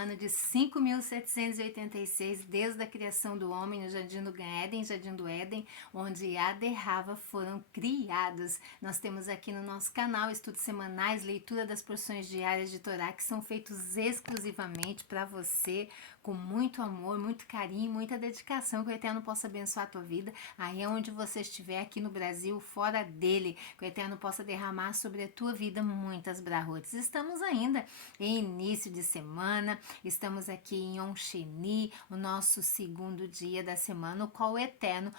ano de 5.786, desde a criação do homem no Jardim do Éden, Jardim do Éden, onde Ada e Rava foram criados. Nós temos aqui no nosso canal estudos semanais, leitura das porções diárias de Torá, que são feitos exclusivamente para você, com muito amor, muito carinho, muita dedicação, que o Eterno possa abençoar a tua vida, aí onde você estiver, aqui no Brasil, fora dele, que o Eterno possa derramar sobre a tua vida muitas brahotes. Estamos ainda em início de semana, estamos aqui em Yom Sheni, o nosso segundo dia da semana, o qual o Eterno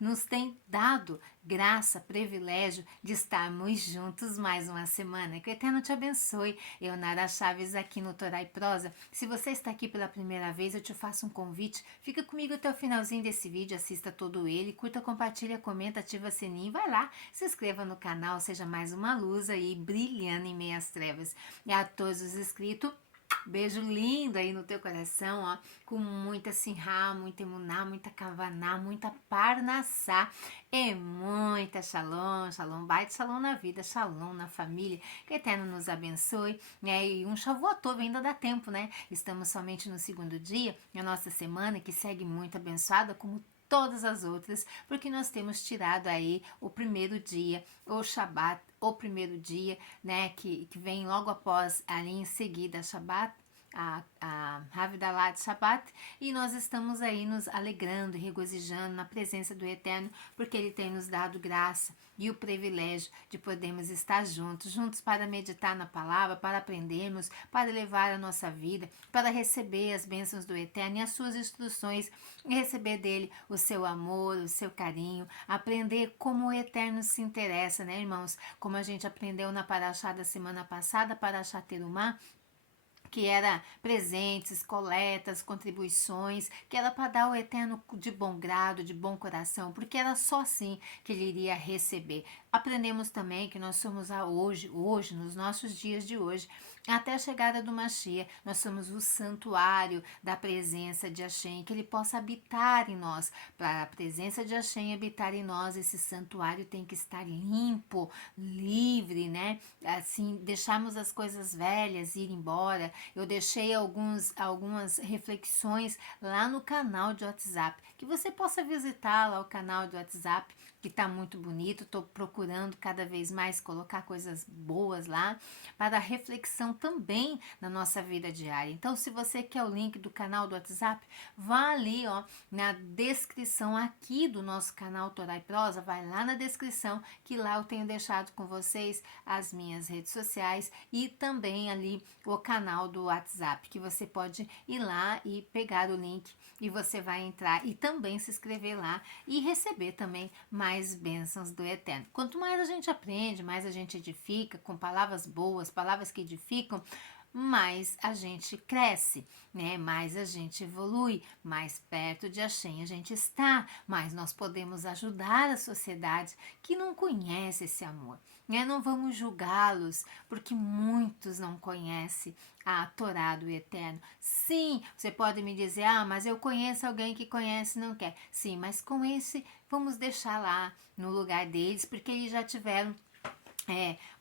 nos tem dado graça, privilégio de estarmos juntos mais uma semana. Que o Eterno te abençoe. Eu, Nara Chaves, aqui no Torá e Prosa. Se você está aqui pela primeira vez, eu te faço um convite. Fica comigo até o finalzinho desse vídeo, assista todo ele, curta, compartilha, comenta, ativa o sininho, vai lá, se inscreva no canal, seja mais uma luz aí brilhando em meias trevas. E a todos os inscritos, beijo lindo aí no teu coração, ó, com muita sinhá, muita emuná, muita kavaná, muita parnassá e muita shalom, shalom bait, shalom na vida, shalom na família. Que o Eterno nos abençoe, né? E um shavuot ainda dá tempo, né? Estamos somente no segundo dia, a nossa semana que segue muito abençoada, como todas as outras, porque nós temos tirado aí o primeiro dia, o Shabat, o primeiro dia, né, que vem logo após, ali em seguida, Shabat, a Havdalah de Shabbat, e nós estamos aí nos alegrando e regozijando na presença do Eterno, porque Ele tem nos dado graça e o privilégio de podermos estar juntos para meditar na palavra, para aprendermos, para levar a nossa vida, para receber as bênçãos do Eterno e as suas instruções, e receber dele o seu amor, o seu carinho, aprender como o Eterno se interessa, né, irmãos? Como a gente aprendeu na Paraxá da semana passada, Paraxá Terumá, que era presentes, coletas, contribuições, que era para dar ao Eterno de bom grado, de bom coração, porque era só assim que ele iria receber. Aprendemos também que nós somos hoje, nos nossos dias de hoje, até a chegada do Mashiach, nós somos o santuário da presença de Hashem, que ele possa habitar em nós. Para a presença de Hashem habitar em nós, esse santuário tem que estar limpo, livre, né? Assim, deixarmos as coisas velhas ir embora. Eu deixei algumas reflexões lá no canal de WhatsApp, que você possa visitar lá o canal de WhatsApp, que está muito bonito. Estou procurando cada vez mais colocar coisas boas lá para reflexão também na nossa vida diária. Então, se você quer o link do canal do WhatsApp, vá ali, ó, na descrição aqui do nosso canal Torá e Prosa, vai lá na descrição, que lá eu tenho deixado com vocês as minhas redes sociais e também ali o canal do WhatsApp, que você pode ir lá e pegar o link e você vai entrar e também se inscrever lá e receber também mais bênçãos do Eterno. Quanto mais a gente aprende, mais a gente edifica com palavras boas, palavras que edificam, mais a gente cresce, né? Mais a gente evolui, mais perto de Hashem a gente está, mais nós podemos ajudar a sociedade que não conhece esse amor, né? Não vamos julgá-los, porque muitos não conhecem a Torá do Eterno. Sim, você pode me dizer, mas eu conheço alguém que conhece e não quer. Sim, mas com esse, vamos deixar lá no lugar deles, porque eles já tiveram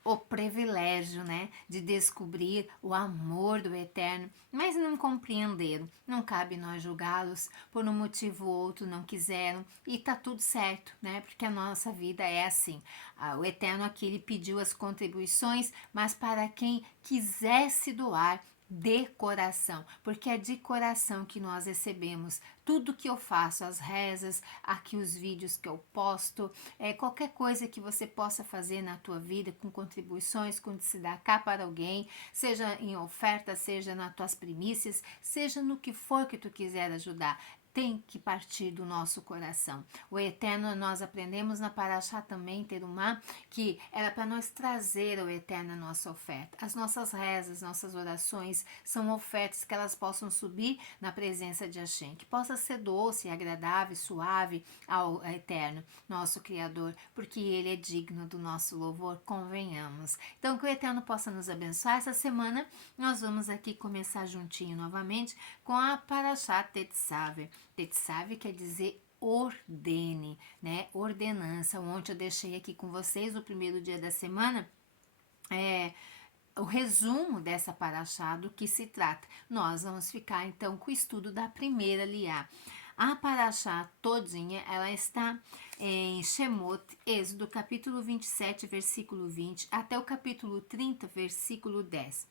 o privilégio, né, de descobrir o amor do Eterno, mas não compreenderam. Não cabe nós julgá-los, por um motivo ou outro não quiseram, e tá tudo certo, né, porque a nossa vida é assim. O Eterno aqui, ele pediu as contribuições, mas para quem quisesse doar, de coração, porque é de coração que nós recebemos tudo que eu faço, as rezas, aqui os vídeos que eu posto, qualquer coisa que você possa fazer na tua vida com contribuições, com se dar cá para alguém, seja em oferta, seja nas tuas primícias, seja no que for que tu quiser ajudar. Tem que partir do nosso coração. O Eterno, nós aprendemos na Paraxá também, Terumá, que era para nós trazer ao Eterno a nossa oferta. As nossas rezas, nossas orações são ofertas que elas possam subir na presença de Hashem, que possa ser doce, agradável, suave ao Eterno, nosso Criador, porque Ele é digno do nosso louvor, convenhamos. Então, que o Eterno possa nos abençoar. Essa semana nós vamos aqui começar juntinho novamente com a Paraxá Tetzaver. Tetzav quer dizer ordene, né? Ordenança. Ontem eu deixei aqui com vocês o primeiro dia da semana. o resumo dessa paraxá, do que se trata. Nós vamos ficar então com o estudo da primeira liá. A paraxá todinha, ela está em Shemot, Êxodo, capítulo 27, versículo 20, até o capítulo 30, versículo 10.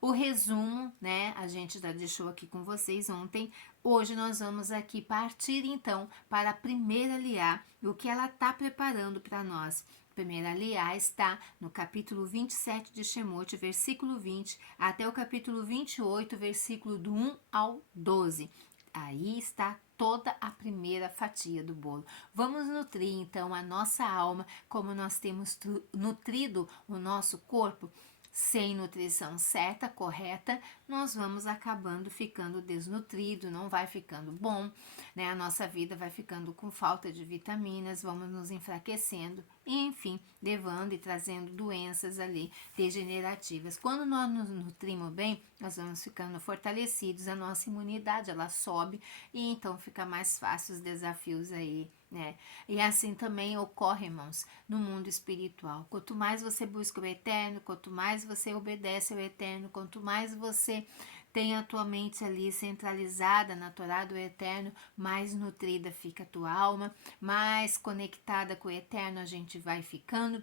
O resumo, né, a gente já deixou aqui com vocês ontem. Hoje nós vamos aqui partir então para a primeira liá, o que ela está preparando para nós. A primeira liá está no capítulo 27 de Shemot, versículo 20, até o capítulo 28, versículo do 1 ao 12. Aí está toda a primeira fatia do bolo. Vamos nutrir então a nossa alma, como nós temos nutrido o nosso corpo. Sem nutrição certa, correta, nós vamos acabando ficando desnutrido, não vai ficando bom, né? A nossa vida vai ficando com falta de vitaminas, vamos nos enfraquecendo e, enfim, levando e trazendo doenças ali degenerativas. Quando nós nos nutrimos bem, nós vamos ficando fortalecidos, a nossa imunidade ela sobe e então fica mais fácil os desafios aí, né? E assim também ocorre, irmãos, no mundo espiritual. Quanto mais você busca o eterno, quanto mais você obedece ao eterno, quanto mais você tem a tua mente ali centralizada na Torá do eterno, mais nutrida fica a tua alma, mais conectada com o eterno a gente vai ficando.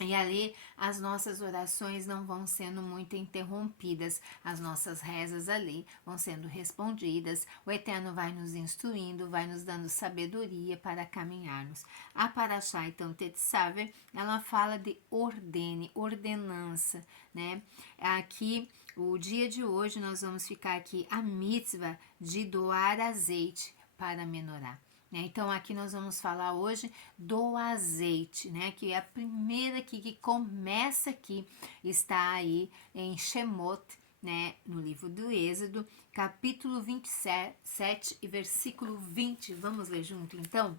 E ali as nossas orações não vão sendo muito interrompidas, as nossas rezas ali vão sendo respondidas, o Eterno vai nos instruindo, vai nos dando sabedoria para caminharmos. A Paraxá, então, Tetsaver, ela fala de ordene, ordenança, né? Aqui, o dia de hoje, nós vamos ficar aqui a mitzvah de doar azeite para a menorá. Então aqui nós vamos falar hoje do azeite, né? Que é a primeira aqui que começa aqui, está aí em Shemot, né? No livro do Êxodo, capítulo 27 e versículo 20. Vamos ler junto então?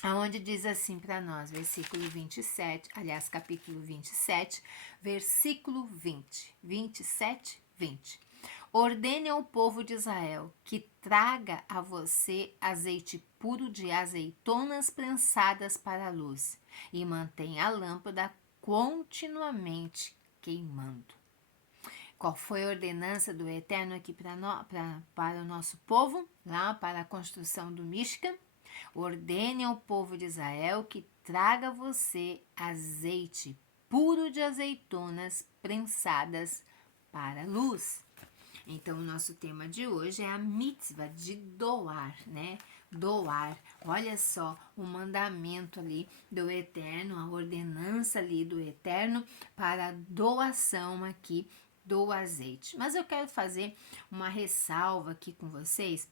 Aonde diz assim para nós, versículo 27, aliás, capítulo 27, versículo 20, 27, 20. Ordene ao povo de Israel que traga a você azeite puro de azeitonas prensadas para a luz e mantenha a lâmpada continuamente queimando. Qual foi a ordenança do Eterno aqui para o nosso povo, lá para a construção do Mishkan? Ordene ao povo de Israel que traga a você azeite puro de azeitonas prensadas para a luz. Então, o nosso tema de hoje é a mitzvah de doar, né? Doar. Olha só o mandamento ali do Eterno, a ordenança ali do Eterno para a doação aqui do azeite. Mas eu quero fazer uma ressalva aqui com vocês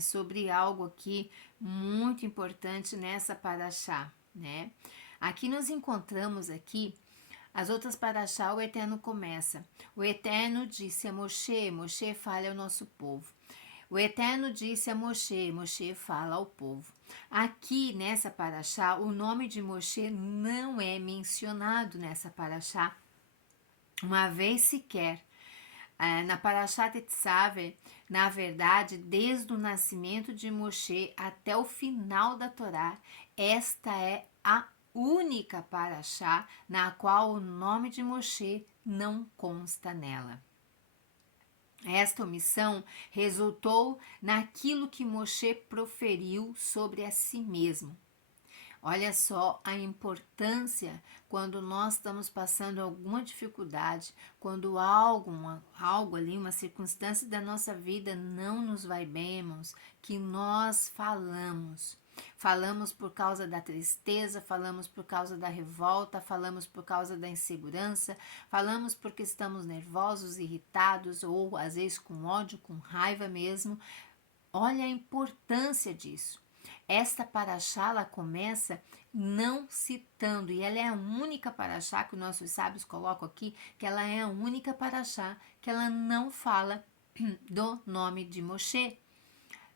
sobre algo aqui muito importante nessa paraxá, né? Aqui nós encontramos aqui as outras paraxá, o Eterno começa. O Eterno disse a Moshe, Moshe fala ao nosso povo. O Eterno disse a Moshe, Moshe fala ao povo. Aqui nessa paraxá, o nome de Moshe não é mencionado nessa paraxá, uma vez sequer. Na Parashat Tetzaver, na verdade, desde o nascimento de Moshe até o final da Torá, esta é a única paraxá na qual o nome de Moshe não consta nela. Esta omissão resultou naquilo que Moshe proferiu sobre a si mesmo. Olha só a importância quando nós estamos passando alguma dificuldade, quando algo ali, uma circunstância da nossa vida não nos vai bem, irmãos, que nós falamos. Falamos por causa da tristeza, falamos por causa da revolta, falamos por causa da insegurança, falamos porque estamos nervosos, irritados ou às vezes com ódio, com raiva mesmo. Olha a importância disso. Esta paraxá, ela começa não citando, e ela é a única paraxá que os nossos sábios colocam aqui, que ela é a única paraxá que ela não fala do nome de Moshe.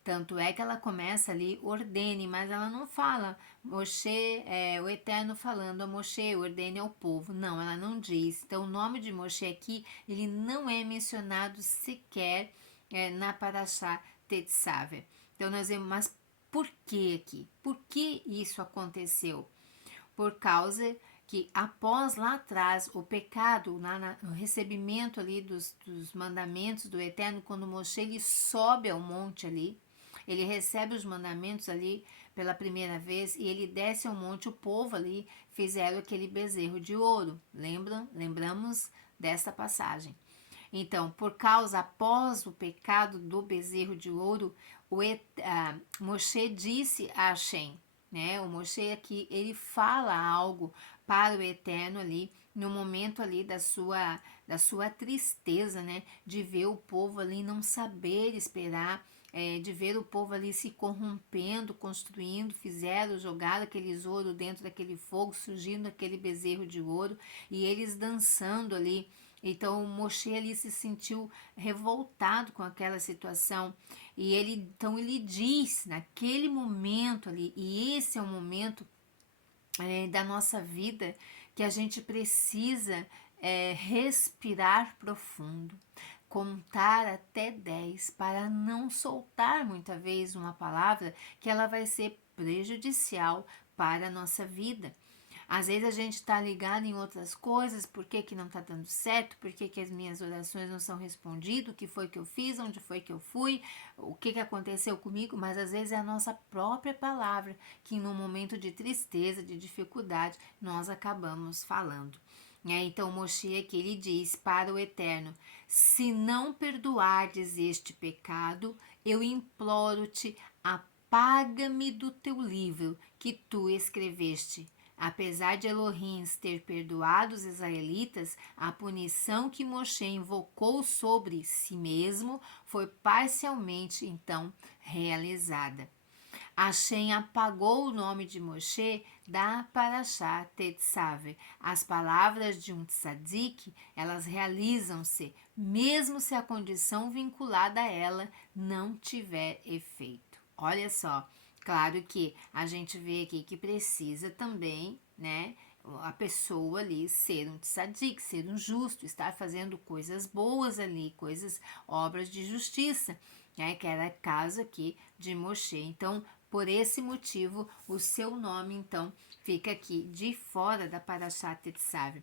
Tanto é que ela começa ali, ordene, mas ela não fala Moshe, o Eterno falando a Moshe, ordene ao povo. Não, ela não diz. Então, o nome de Moshe aqui, ele não é mencionado sequer na paraxá Tetzaver. Então, nós vemos, mas por que aqui? Por que isso aconteceu? Por causa que após lá atrás o pecado, no recebimento ali dos mandamentos do Eterno, quando Moshe ele sobe ao monte ali, ele recebe os mandamentos ali pela primeira vez e ele desce ao monte, o povo ali fizeram aquele bezerro de ouro. Lembramos desta passagem. Então, por causa, após o pecado do bezerro de ouro, Moshe disse a Hashem, né? O Moshe aqui, ele fala algo para o Eterno ali, no momento ali da sua tristeza, né? De ver o povo ali não saber esperar, de ver o povo ali se corrompendo, construindo, jogaram aqueles ouro dentro daquele fogo, surgindo aquele bezerro de ouro, e eles dançando ali. Então, o Moshe ali se sentiu revoltado com aquela situação, e então ele diz naquele momento ali, e esse é o momento da nossa vida que a gente precisa respirar profundo, contar até 10 para não soltar muita vez uma palavra que ela vai ser prejudicial para a nossa vida. Às vezes a gente está ligado em outras coisas, por que, que não está dando certo, por que, que as minhas orações não são respondidas, o que foi que eu fiz, onde foi que eu fui, o que, que aconteceu comigo, mas às vezes é a nossa própria palavra que num momento de tristeza, de dificuldade, nós acabamos falando. Então Moshe aqui ele diz para o Eterno: se não perdoardes este pecado, eu imploro-te, apaga-me do teu livro que tu escreveste. Apesar de Elohim ter perdoado os israelitas, a punição que Moshe invocou sobre si mesmo foi parcialmente então realizada. Hashem apagou o nome de Moshe da Parashá Tetzaveh. As palavras de um tzadik, elas realizam-se, mesmo se a condição vinculada a ela não tiver efeito. Olha só, claro que a gente vê aqui que precisa também, né, a pessoa ali ser um tzadik, ser um justo, estar fazendo coisas boas ali, obras de justiça, né, que era o caso aqui de Moshe. Então, por esse motivo, o seu nome, então, fica aqui de fora da Parashá Tetzaveh.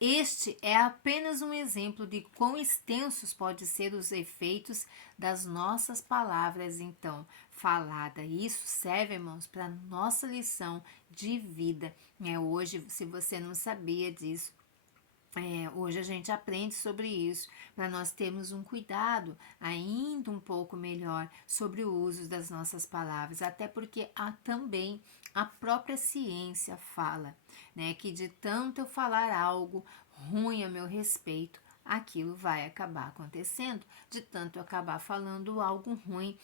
Este é apenas um exemplo de quão extensos podem ser os efeitos das nossas palavras, então, falada. Isso serve, irmãos, para nossa lição de vida. Hoje, se você não sabia disso, hoje a gente aprende sobre isso, para nós termos um cuidado ainda um pouco melhor sobre o uso das nossas palavras, até porque há também a própria ciência fala, né, que de tanto eu falar algo ruim a meu respeito, aquilo vai acabar acontecendo, de tanto eu acabar falando algo ruim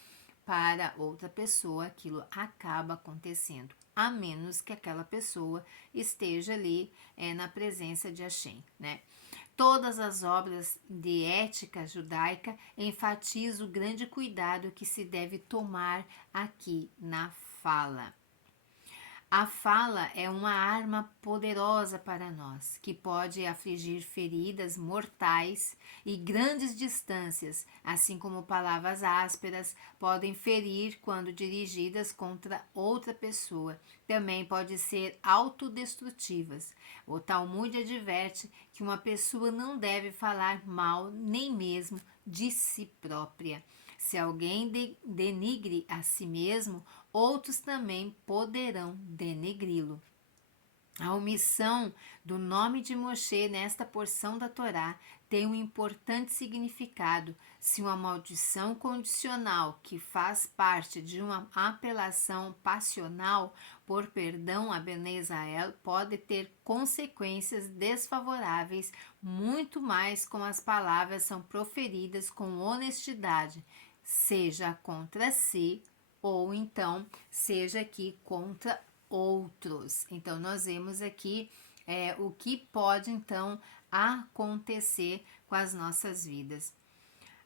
para outra pessoa, aquilo acaba acontecendo, a menos que aquela pessoa esteja ali na presença de Hashem, né? Todas as obras de ética judaica enfatizam o grande cuidado que se deve tomar aqui na fala. A fala é uma arma poderosa para nós, que pode afligir feridas mortais e grandes distâncias, assim como palavras ásperas podem ferir quando dirigidas contra outra pessoa. Também podem ser autodestrutivas. O Talmud adverte que uma pessoa não deve falar mal nem mesmo de si própria. Se alguém denigre a si mesmo, outros também poderão denegri-lo. A omissão do nome de Moshe nesta porção da Torá tem um importante significado. Se uma maldição condicional que faz parte de uma apelação passional por perdão a Bnei Israel pode ter consequências desfavoráveis, muito mais como as palavras são proferidas com honestidade, seja contra si ou então seja aqui contra outros. Então, nós vemos aqui o que pode, então, acontecer com as nossas vidas.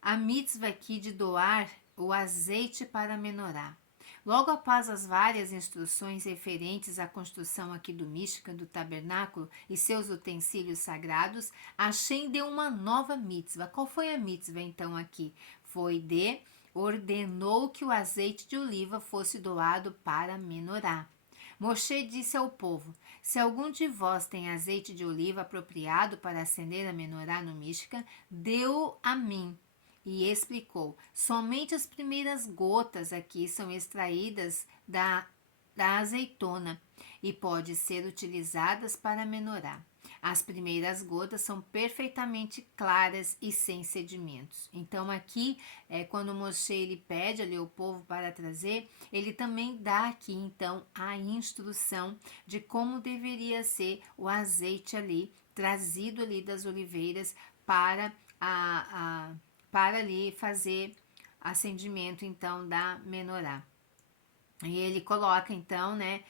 A mitzvah aqui de doar o azeite para a menorá. Logo após as várias instruções referentes à construção aqui do Mishkan, do tabernáculo e seus utensílios sagrados, Hashem deu uma nova mitzvah. Qual foi a mitzvah, então, aqui? Foi ordenou que o azeite de oliva fosse doado para a menorá. Moshe disse ao povo: se algum de vós tem azeite de oliva apropriado para acender a menorá no Mishkan, dê-o a mim. E explicou: somente as primeiras gotas aqui são extraídas da azeitona e pode ser utilizadas para a menorá. As primeiras gotas são perfeitamente claras e sem sedimentos. Então aqui, quando Moshe ele pede ali o povo para trazer, ele também dá aqui então a instrução de como deveria ser o azeite ali trazido ali das oliveiras para para ali fazer acendimento então da menorá. E ele coloca então, né,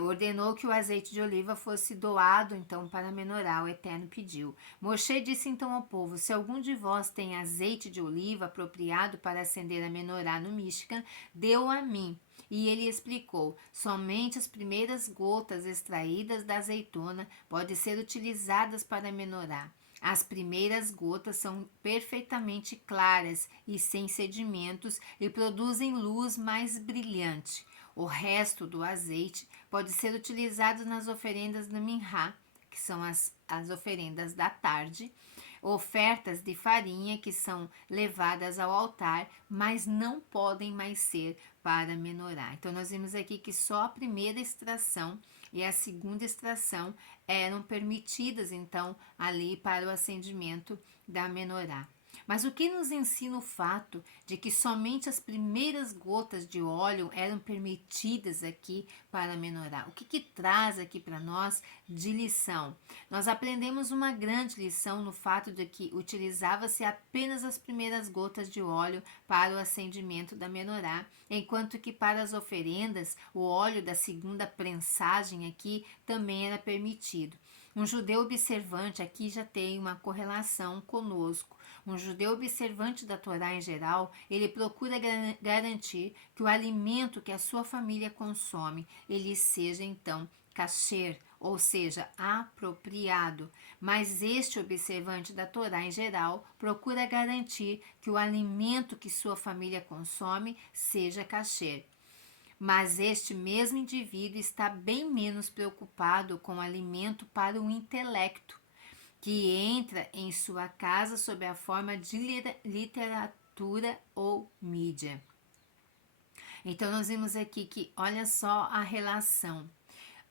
ordenou que o azeite de oliva fosse doado então para a menorá, o Eterno pediu. Moshe disse então ao povo: se algum de vós tem azeite de oliva apropriado para acender a menorá no Mishkan, dê-o a mim. E ele explicou: somente as primeiras gotas extraídas da azeitona podem ser utilizadas para a menorá. As primeiras gotas são perfeitamente claras e sem sedimentos e produzem luz mais brilhante. O resto do azeite pode ser utilizado nas oferendas do Minhá, que são as oferendas da tarde, ofertas de farinha que são levadas ao altar, mas não podem mais ser para menorá. Então, nós vimos aqui que só a primeira extração e a segunda extração eram permitidas, então, ali para o acendimento da menorá. Mas o que nos ensina o fato de que somente as primeiras gotas de óleo eram permitidas aqui para a menorá? O que traz aqui para nós de lição? Nós aprendemos uma grande lição no fato de que utilizava-se apenas as primeiras gotas de óleo para o acendimento da menorá, enquanto que para as oferendas, o óleo da segunda prensagem aqui também era permitido. Um judeu observante aqui já tem uma correlação conosco. Um judeu observante da Torá em geral, ele procura garantir que o alimento que a sua família consome, ele seja então kasher, ou seja, apropriado. Mas este observante da Torá em geral procura garantir que o alimento que sua família consome seja kasher. Mas este mesmo indivíduo está bem menos preocupado com o alimento para o intelecto, que entra em sua casa sob a forma de literatura ou mídia. Então, nós vimos aqui que, olha só a relação.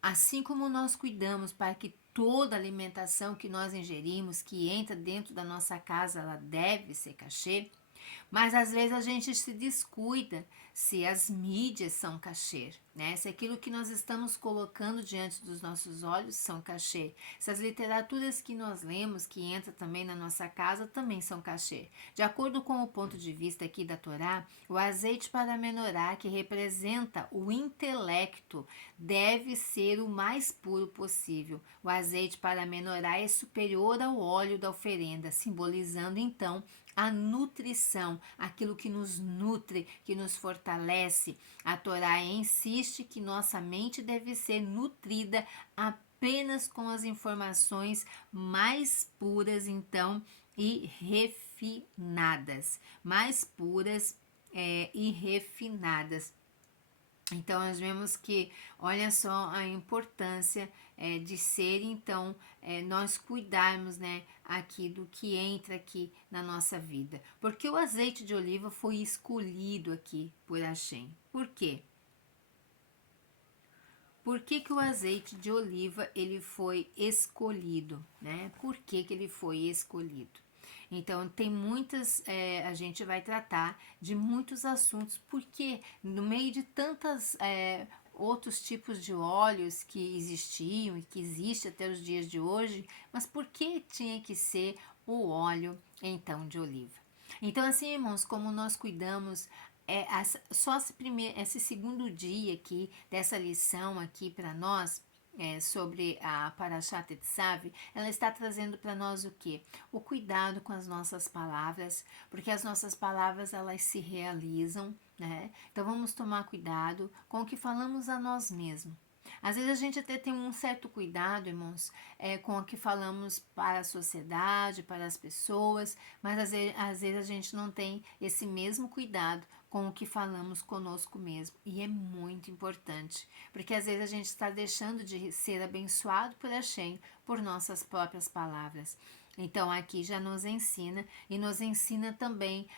Assim como nós cuidamos para que toda alimentação que nós ingerimos, que entra dentro da nossa casa, ela deve ser cachê, mas às vezes a gente se descuida se as mídias são cachê, né? Se aquilo que nós estamos colocando diante dos nossos olhos são cachê. Se as literaturas que nós lemos, que entra também na nossa casa, também são cachê. De acordo com o ponto de vista aqui da Torá, o azeite para a menorá, que representa o intelecto, deve ser o mais puro possível. O azeite para a menorá é superior ao óleo da oferenda, simbolizando então a nutrição, aquilo que nos nutre, que nos fortalece. A Torá insiste que nossa mente deve ser nutrida apenas com as informações mais puras, então, e refinadas. Mais puras e refinadas. Então, nós vemos que, olha só a importância de ser, então, nós cuidarmos, né, aqui do que entra aqui na nossa vida. Porque o azeite de oliva foi escolhido aqui por Hashem. Por quê? Por que o azeite de oliva ele foi escolhido, né? Por que ele foi escolhido? Então, tem muitas, a gente vai tratar de muitos assuntos, porque no meio de tantas outros tipos de óleos que existiam e que existem até os dias de hoje, mas por que tinha que ser o óleo, então, de oliva? Então, assim, irmãos, como nós cuidamos só esse segundo dia aqui, dessa lição aqui para nós, sobre a Parashat Etzav, ela está trazendo para nós o quê? O cuidado com as nossas palavras, porque as nossas palavras elas se realizam, né? Então vamos tomar cuidado com o que falamos a nós mesmos. Às vezes a gente até tem um certo cuidado, irmãos, com o que falamos para a sociedade, para as pessoas, mas às vezes a gente não tem esse mesmo cuidado com o que falamos conosco mesmo. E é muito importante, porque às vezes a gente está deixando de ser abençoado por Hashem, por nossas próprias palavras. Então aqui já nos ensina e nos ensina também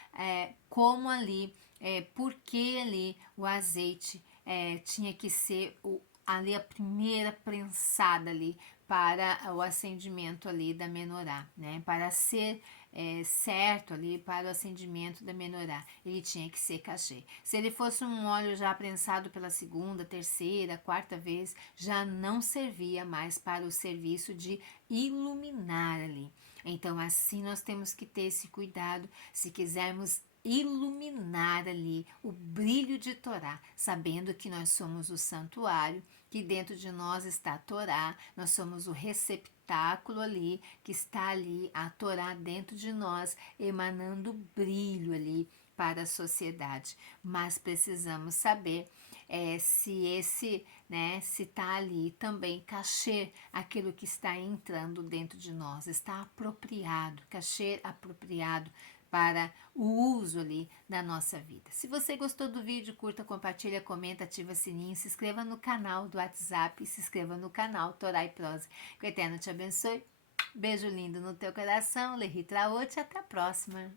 como ali, por que ali o azeite tinha que ser ali a primeira prensada ali para o acendimento ali da menorá, né? Para ser certo ali para o acendimento da menorá, ele tinha que ser cachê. Se ele fosse um óleo já prensado pela segunda, terceira, quarta vez, já não servia mais para o serviço de iluminar ali. Então, assim nós temos que ter esse cuidado se quisermos iluminar ali o brilho de Torá, sabendo que nós somos o santuário, que dentro de nós está a Torá, nós somos o receptáculo ali, que está ali a Torá dentro de nós, emanando brilho ali para a sociedade. Mas precisamos saber se esse, né, se está ali também cachê, aquilo que está entrando dentro de nós, está apropriado, cachê apropriado para o uso ali da nossa vida. Se você gostou do vídeo, curta, compartilha, comenta, ativa o sininho, se inscreva no canal do WhatsApp e se inscreva no canal Torá e Prosa. Que o Eterno te abençoe. Beijo lindo no teu coração, Lehi Traot, até a próxima.